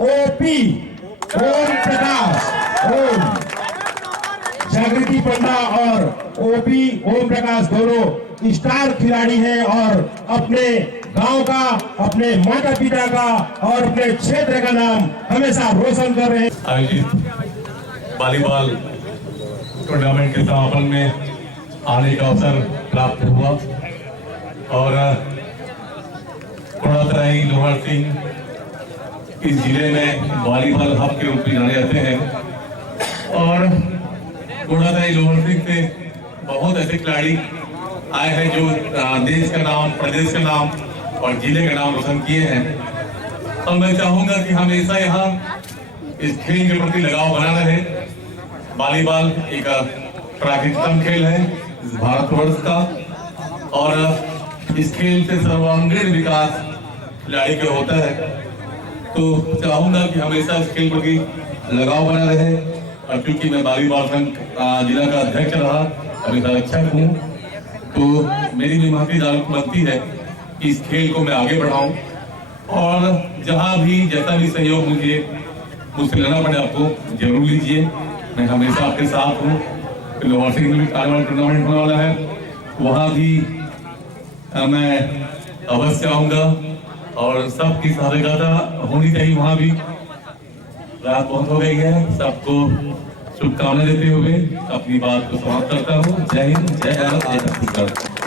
OP Om Prakash ओम, जागृति पंडा और OP Om Prakash दोनों स्टार खिलाड़ी हैं और अपने गांव का, अपने माता पिता का और अपने क्षेत्र का नाम हमेशा रोशन कर रहे हैं। आयोजित वॉलीबॉल टूर्नामेंट के समापन में आने का अवसर प्राप्त हुआ और कोड़ातराई लोहार सिंह इस जिले में वॉलीबॉल हब के रूप में जाने जाते हैं और कोड़ातराई लोहार सिंह से बहुत ऐसे खिलाड़ी आए हैं जो देश का नाम, प्रदेश का नाम और जिले का नाम रोशन किए हैं। और मैं चाहूंगा कि हमेशा यहाँ इस खेल के प्रति लगाव बना रहे। वॉलीबॉल एक प्राकृतिक खेल है भारतवर्ष का और इस खेल से सर्वांगीण विकास खिलाड़ी का होता है। तो चाहूंगा कि हमेशा इस खेल प्रति लगाव बना रहे और क्योंकि मैं वॉलीबॉल संघ जिला का अध्यक्ष रहा, अभी संरक्षक हूँ, तो मेरी भी महती बनती है कि इस खेल को मैं आगे बढ़ाऊं और जहां भी जैसा भी सहयोग मुझसे लेना पड़े आपको जरूर लीजिए। मैं हमेशा आपके साथ हूँ। लोहार सिंह में कार्निवल टूर्नामेंट होने वाला है, वहां भी मैं अवश्य आऊंगा और सबकी सहभागिता होनी चाहिए। वहां भी रात बहुत हो गई है, सबको शुभकामनाएं देते हुए अपनी बात को समाप्त करता हूँ। जय हिंद, जय भारत, जय छत्तीसगढ़।